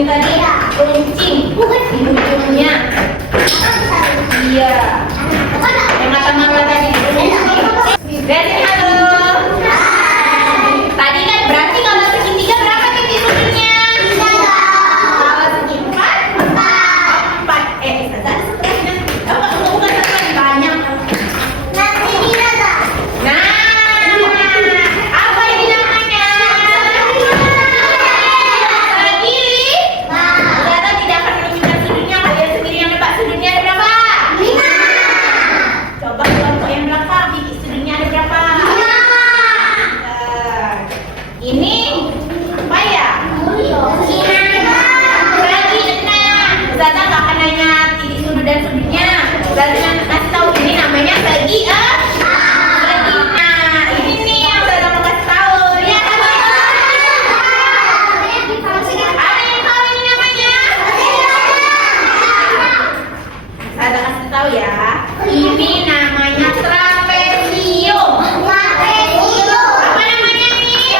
ini tadi runcing di ujungnya. Iya. Yang mata-mata tadi runcing. Berarti halo. Tadi kan berarti kalau segitiga berapa titik sudutnya? Kalau segi empat. Bukan banyak. Apa ini namanya? Segiri. Ternyata tidak akan menunjukkan sudutnya. Kalian sendiri yang nebak sudutnya ada berapa? 5. Coba kelompok yang belakang, titik sudutnya ada berapa? 5. Ini apa ya? Bagi 6. Ustazah nggak akan nanya titik sudut dan sudutnya. Ustazah kasih tahu ini namanya segi ini nih yang Ustazah mau kasih tahu. Ya, ada yang tahu ini namanya? Ustazah kasih tahu ya. Ini namanya trapesium. Apa namanya ini?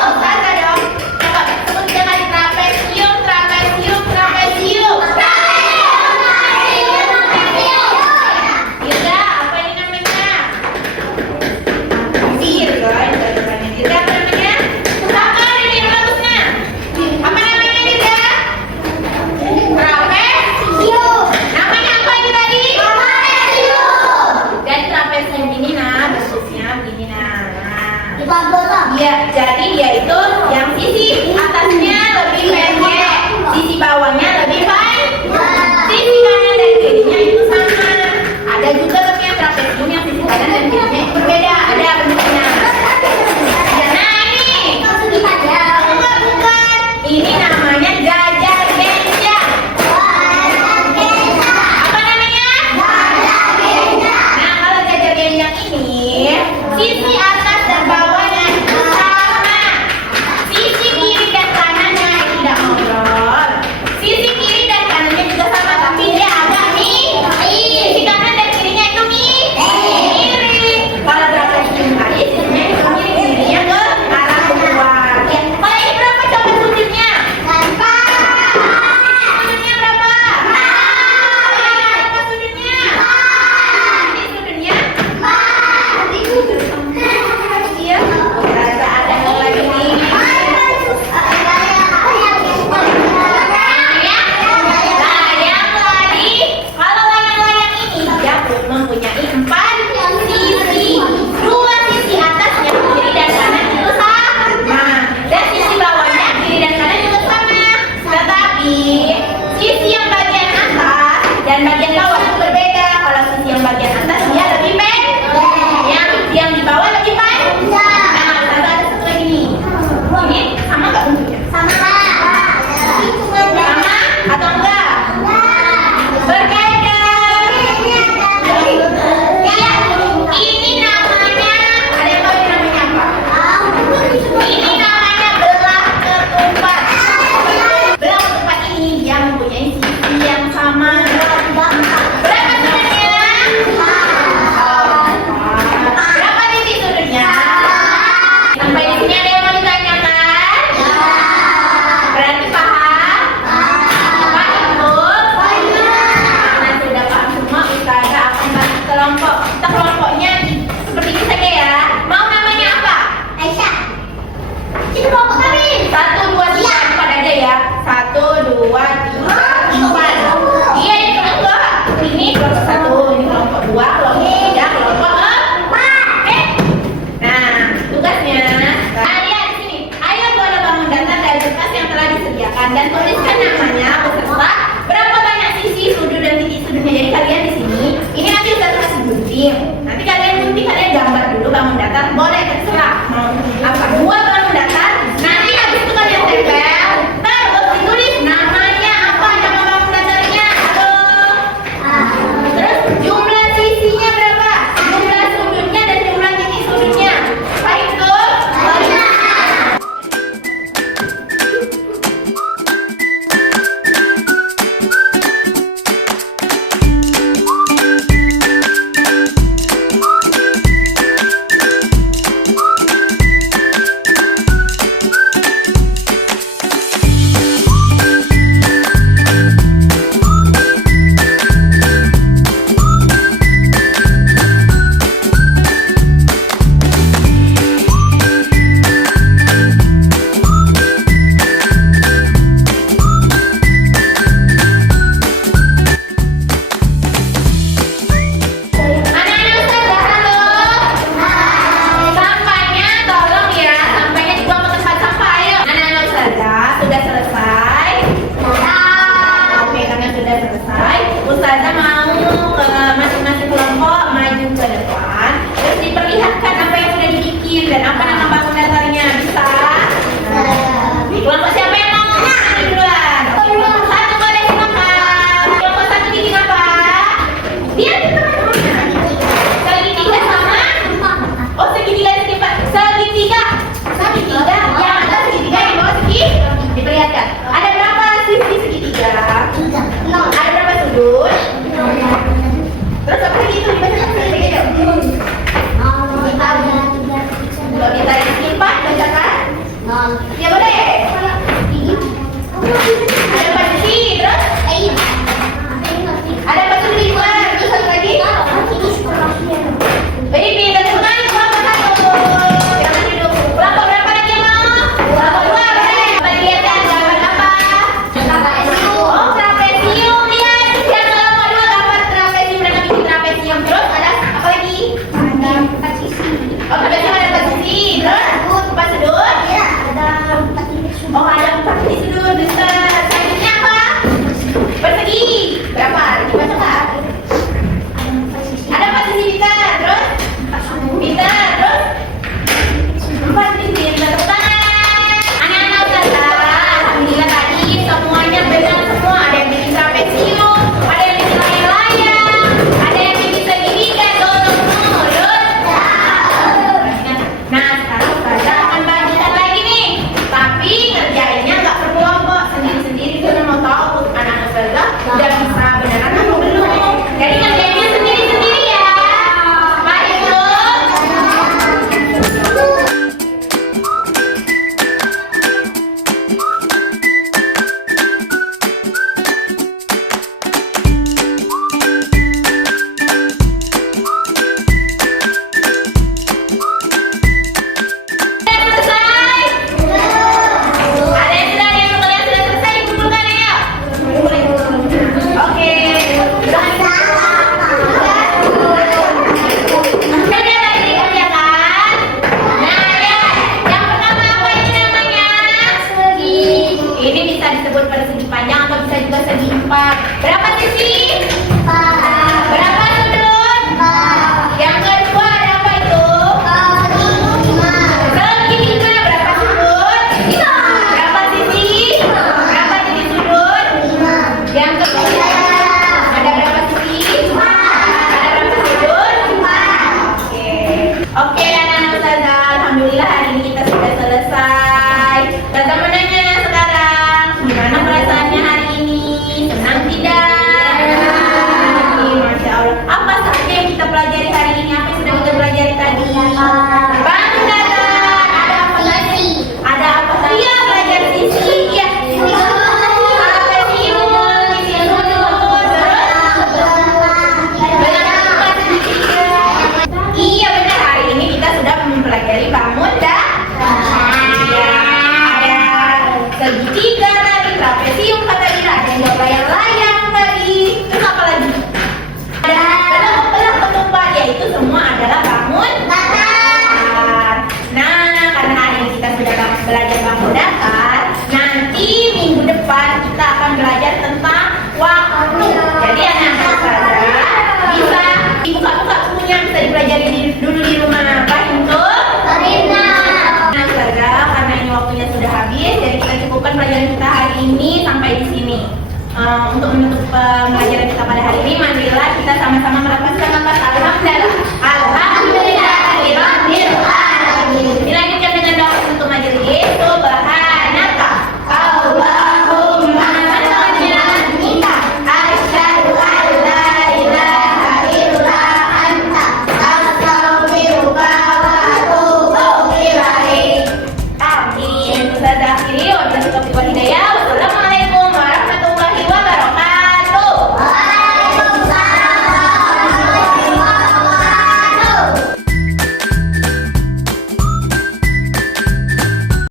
Ustazah dong. Coba sebut tiga kali trapesium. Yuda, apa ini namanya? Sihir, guys. Yuda, apa namanya? Apa ini yang bagusnya? Apa namanya, Yuda? Trapesium. Namanya apa itu tadi? Dan trapesium ini bentuknya begini Iya, jadi dia itu yang sisi atasnya lebih pendek, sisi bawahnya lebih panjang. Sisi kanan dan kirinya itu sama. Ada juga yang trapesium yang sisi kanan dan kirinya itu berbeda. Ada bentuknya. Nah ini, bukan. Ini namanya jajar genjang. Apa namanya? Nah, kalau jajar genjang ini, sisi atas dan bawahnya itu sama. Sisi kiri dan kanannya tidak ngobrol. Sisi kiri dan kanannya juga sama, tapi dia agak mirip. Sisi kanan dan kirinya itu mirip. Kalau trapesium tadi, sisinya itu mirip, kirinya ke arah keluar. Ya, kalau ini berapa coba sudutnya? Sudutnya berapa? Berapa sudutnya? Ini sudutnya? Iya. Ada yang lagi nih. Kalau layang-layang ini dia mempunyai 4 sisi. 2 sisi atasnya kiri dan kanan itu sama. Dan sisi bawahnya kiri dan kanan juga sama. Tetapi sisi yang bagian atas dan bagian bawah itu berbeda. Kalau sisi yang bagian atas dia lebih pendek. Yang di bawah lebih panjang. Nah, ada satu lagi nih. Ini sama nggak bentuknya? Sama atau enggak? Berbeda. Iya, ini namanya, ada yang tahu ini namanya apa? Ini namanya belah ketupat. Belah ketupat ini dia mempunyai sisi yang sama. Berapa sudutnya? Berapa titik sudutnya? Sampai di sini ada yang mau ditanyakan? Berarti paham? Pak ikut? Karena sudah paham semua, Ustazah akan kasih kelompok. Kita kelompoknya seperti ini saja ya. Mau namanya apa? Aisyah. Ini kelompok kami. 1, 2, 3, 4 aja ya. 1, 2, 3, 4. Iya, ini kelompok. Ini kelompok 1, ini kelompok 2, kelompok 3, kelompok 4. Nah, tugasnya kalian di sini. Ayo bola bangun datar dari kertas yang telah disediakan dan tuliskan namanya beserta berapa banyak sisi sudut dan titik sudutnya. Jadi kalian di sini, ini nanti udah kasih gunting. Nanti kalian gunting, kalian gambar dulu bangun datar. Boleh terserah mau apa? 2 bangun datar. Nanti habis itu kalian tempel. Terus ditulis namanya apa, nama bangun datarnya. Terus jumlah sisinya berapa? Jumlah sudutnya dan jumlah titik sudutnya. Baik tuh. disebut pada segi panjang atau bisa juga segi empat. Berapa sisi? Berapa sudut? Yang kedua ada apa itu? Segi lima. Berapa sudut? Berapa sisi? Berapa sisi sudut? Yang ketiga ada berapa sisi? Ada berapa sudut? Oke, anak-anak ustazah, alhamdulillah hari ini kita sudah selesai. Tata menanya sekarang, gimana perasaannya hari ini? Senang tidak? Masya Allah. Apa saja yang kita pelajari hari ini? Apa yang sudah kita pelajari tadi? Bangga. Ada apa lagi? Ada apa lagi? Iya, belajar sisi. Iya, sisi. Apa sih? Sisi sudut. Iya benar, hari ini kita sudah mempelajari bangun dan ya, ada segitiga tadi, trapesium kata Ira, ada yang layang-layang tadi, terus apa lagi? Ada belah ketupat, yaitu semua adalah bangun datar. Nah, karena hari ini kita sudah belajar bangun datar, nanti minggu depan kita akan belajar tentang waktu. Jadi anak-anak saudara bisa dibuka-buka bukunya, bisa dipelajari dulu di rumah. Apa itu? Nah, saudara, karena ini waktunya sudah habis, jadi kita cukupkan pelajaran kita hari ini sampai di sini. Untuk menutup pembelajaran kita pada hari ini, marilah kita sama-sama melafazkan lafaz alhamdulillah. Alhamdulillahirabbil alamin. Dilanjutkan dengan doa untuk majelis. Subhanaka Allahumma wa asyhadu an la ilaha illa anta astaghfiruka wa atubu ilaik. Amin. Ustazah akhiri, wabillahi taufiq wal hidayah.